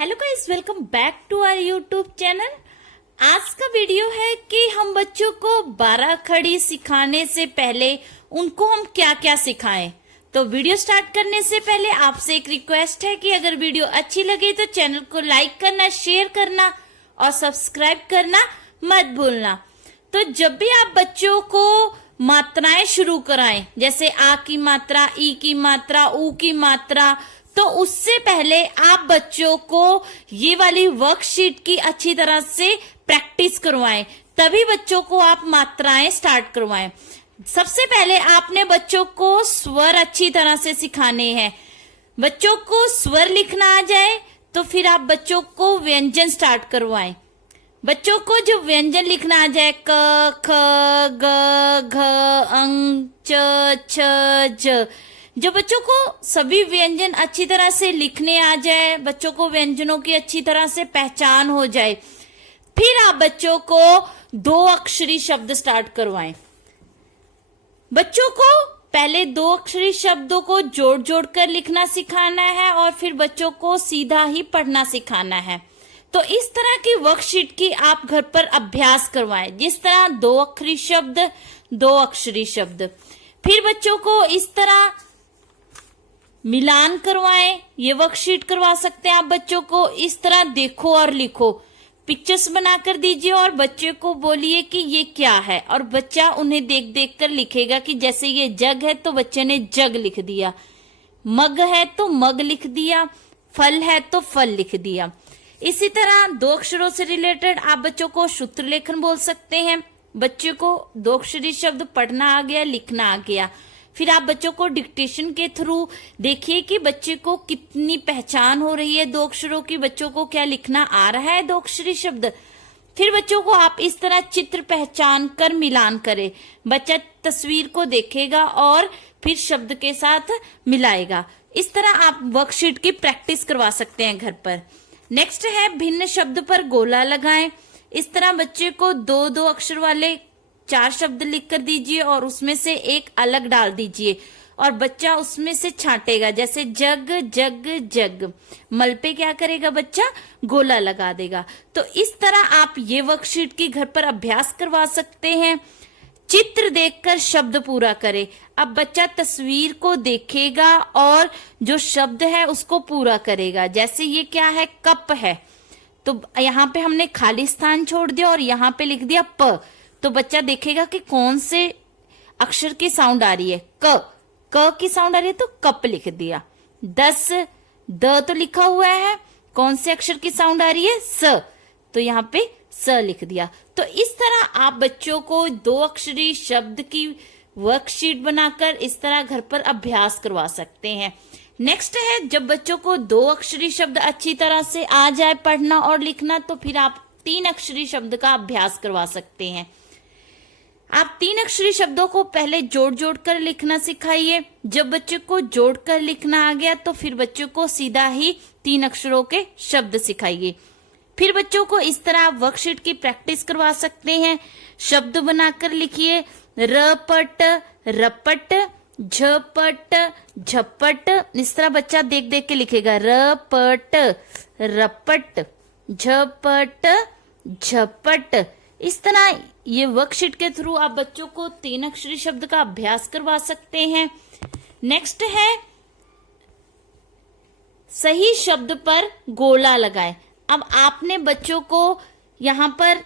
Hello guys, welcome back to our YouTube channel. आज का video है कि हम बच्चों को 12 खड़ी सिखाने से पहले उनको हम क्या क्या सिखाएं। तो वीडियो स्टार्ट करने से पहले आपसे एक रिक्वेस्ट है कि अगर वीडियो अच्छी लगे तो चैनल को लाइक करना, शेयर करना और सब्सक्राइब करना मत भूलना। तो जब भी आप बच्चों को मात्राएं शुरू कराएं, जैसे आ की मात्रा, ई की मात्रा, ऊ की मात्रा, तो उससे पहले आप बच्चों को ये वाली वर्कशीट की अच्छी तरह से प्रैक्टिस करवाएं, तभी बच्चों को आप मात्राएं स्टार्ट करवाएं। सबसे पहले आपने बच्चों को स्वर अच्छी तरह से सिखाने हैं। बच्चों को स्वर लिखना आ जाए तो फिर आप बच्चों को व्यंजन स्टार्ट करवाएं। बच्चों को जो व्यंजन लिखना आ जाए, क, ख, ग, घ, अंग, च, छ, ज, जो बच्चों को सभी व्यंजन अच्छी तरह से लिखने आ जाए, बच्चों को व्यंजनों की अच्छी तरह से पहचान हो जाए, फिर आप बच्चों को 2 अक्षरी शब्द स्टार्ट करवाएं। बच्चों को पहले 2 अक्षरी शब्दों को जोड़ जोड़ कर लिखना सिखाना है और फिर बच्चों को सीधा ही पढ़ना सिखाना है। तो इस तरह की वर्कशीट की आप घर पर अभ्यास करवाएं, जिस तरह 2 अक्षरी शब्द, 2 अक्षरी शब्द। फिर बच्चों को इस तरह मिलान करवाएं, ये वर्कशीट करवा सकते हैं आप बच्चों को। इस तरह देखो और लिखो, पिक्चर्स बनाकर दीजिए और बच्चे को बोलिए कि ये क्या है, और बच्चा उन्हें देख देख कर लिखेगा कि जैसे ये जग है तो बच्चे ने जग लिख दिया, मग है तो मग लिख दिया, फल है तो फल लिख दिया। इसी तरह 2 अक्षरों से रिलेटेड आप बच्चों को सूत्र लेखन बोल सकते हैं। बच्चे को 2 अक्षरी शब्द पढ़ना आ गया, लिखना आ गया, फिर आप बच्चों को डिक्टेशन के थ्रू देखिए कि बच्चे को कितनी पहचान हो रही है 2 अक्षरों की, बच्चों को क्या लिखना आ रहा है 2 अक्षरी शब्द। फिर बच्चों को आप इस तरह चित्र पहचान कर मिलान करें। बच्चा तस्वीर को देखेगा और फिर शब्द के साथ मिलाएगा। इस तरह आप वर्कशीट की प्रैक्टिस करवा सकते हैं घर पर। नेक्स्ट है भिन्न शब्द पर गोला लगाएं। इस तरह बच्चे को 2-2 अक्षर वाले 4 शब्द लिख कर दीजिए और उसमें से एक अलग डाल दीजिए और बच्चा उसमें से छांटेगा, जैसे जग जग जग। मल पे क्या करेगा बच्चा? गोला लगा देगा। तो इस तरह आप ये वर्कशीट की घर पर अभ्यास करवा सकते हैं। चित्र देखकर शब्द पूरा करे। अब बच्चा तस्वीर को देखेगा और जो शब्द है उसको पूरा करेगा। जैसे ये क्या है? कप है, तो यहाँ पे हमने खाली स्थान छोड़ दिया और यहाँ पे लिख दिया प, तो बच्चा देखेगा कि कौन से अक्षर की साउंड आ रही है। क की साउंड आ रही है तो कप लिख दिया। 10 द तो लिखा हुआ है, कौन से अक्षर की साउंड आ रही है? स, तो यहाँ पे स लिख दिया। तो इस तरह आप बच्चों को 2 अक्षरी शब्द की वर्कशीट बनाकर इस तरह घर पर अभ्यास करवा सकते हैं। नेक्स्ट है, जब बच्चों को 2 अक्षरी शब्द अच्छी तरह से आ जाए पढ़ना और लिखना, तो फिर आप 3 अक्षरी शब्द का अभ्यास करवा सकते हैं। आप 3 अक्षरी शब्दों को पहले जोड़ जोड़ कर लिखना सिखाइए। जब बच्चे को जोड़ कर लिखना आ गया तो फिर बच्चों को सीधा ही 3 अक्षरों के शब्द सिखाइए। फिर बच्चों को इस तरह आप वर्कशीट की प्रैक्टिस करवा सकते हैं। शब्द बनाकर लिखिए, रपट, रपट, झपट, झपट। इस तरह बच्चा देख देख के लिखेगा, रपट, रपट, झपट, झपट। इस तरह ये वर्कशीट के थ्रू आप बच्चों को 3 अक्षरी शब्द का अभ्यास करवा सकते हैं। नेक्स्ट है, सही शब्द पर गोला लगाएं। अब आपने बच्चों को यहाँ पर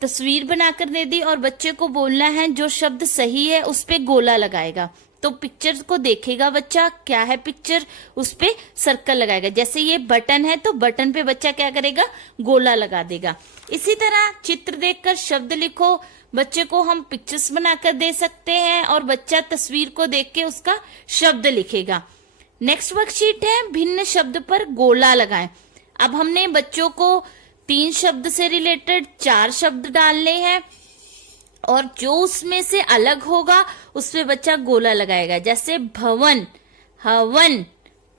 तस्वीर बनाकर दे दी और बच्चे को बोलना है जो शब्द सही है उस पे गोला लगाएगा। तो पिक्चर को देखेगा बच्चा, क्या है पिक्चर, उस पे सर्कल लगाएगा। जैसे ये बटन है तो बटन पे बच्चा क्या करेगा? गोला लगा देगा। इसी तरह चित्र देखकर शब्द लिखो। बच्चे को हम पिक्चर्स बनाकर दे सकते हैं और बच्चा तस्वीर को देख के उसका शब्द लिखेगा। नेक्स्ट वर्कशीट है, भिन्न शब्द पर गोला लगाएं। अब हमने बच्चों को 3 शब्द से रिलेटेड 4 शब्द डालने हैं और जो उसमें से अलग होगा उस पे बच्चा गोला लगाएगा। जैसे भवन, हवन,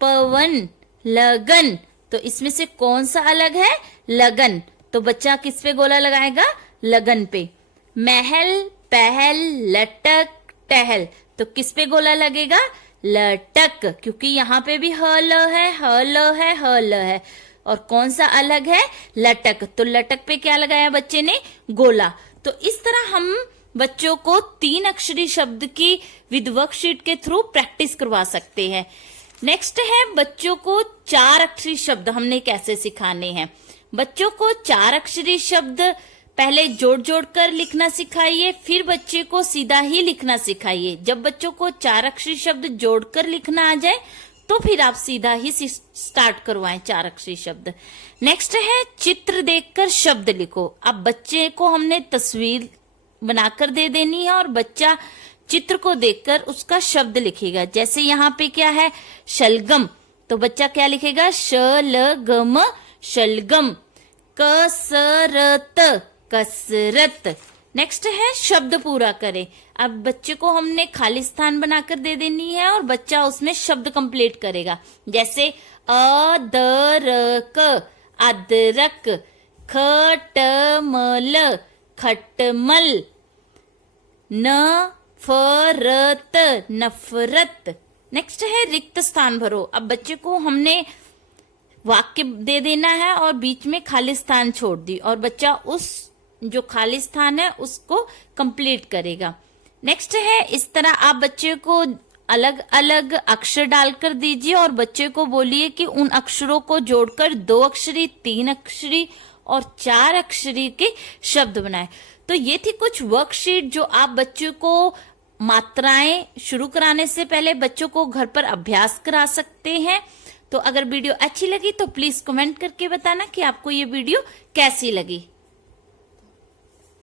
पवन, लगन। तो इसमें से कौन सा अलग है? लगन। तो बच्चा किस पे गोला लगाएगा? लगन पे। महल, पहल, लटक, टहल। तो किस पे गोला लगेगा? लटक, क्योंकि यहाँ पे भी ह ल है, ह ल है, ह ल है। और कौन सा अलग है, लटक। तो लटक पे क्या लगाया बच्चे ने, गोला। तो इस तरह हम बच्चों को 3 अक्षरी शब्द की विद वर्कशीट के थ्रू प्रैक्टिस करवा सकते हैं। नेक्स्ट है बच्चों को 4 अक्षरी शब्द हमने कैसे सिखाने हैं। बच्चों को 4 अक्षरी शब्द पहले जोड़ जोड़ कर लिखना सिखाइए, फिर बच्चे को सीधा ही लिखना सिखाइए। जब बच्चों को 4 अक्षरी शब्द जोड़कर लिखना आ जाए तो फिर आप सीधा ही स्टार्ट करवाएं 4 अक्षरी शब्द। नेक्स्ट है चित्र देखकर शब्द लिखो। अब बच्चे को हमने तस्वीर बनाकर दे देनी है और बच्चा चित्र को देखकर उसका शब्द लिखेगा। जैसे यहाँ पे क्या है, शलगम, तो बच्चा क्या लिखेगा, शलगम, शलगम। कसरत, कसरत। नेक्स्ट है शब्द पूरा करें। अब बच्चे को हमने खाली स्थान बनाकर दे देनी है और बच्चा उसमें शब्द कंप्लीट करेगा। जैसे अदरक, अदरक। खटमल, खटमल। नफरत, नफरत। नेक्स्ट है रिक्त स्थान भरो। अब बच्चे को हमने वाक्य दे देना है और बीच में खाली स्थान छोड़ दी और बच्चा उस जो खाली स्थान है उसको कंप्लीट करेगा। नेक्स्ट है इस तरह आप बच्चे को अलग अलग अक्षर डालकर दीजिए और बच्चे को बोलिए कि उन अक्षरों को जोड़कर 2 अक्षरी, 3 अक्षरी और 4 अक्षरी के शब्द बनाए। तो ये थी कुछ वर्कशीट जो आप बच्चों को मात्राएं शुरू कराने से पहले बच्चों को घर पर अभ्यास करा सकते हैं। तो अगर वीडियो अच्छी लगी तो प्लीज कमेंट करके बताना कि आपको ये वीडियो कैसी लगी।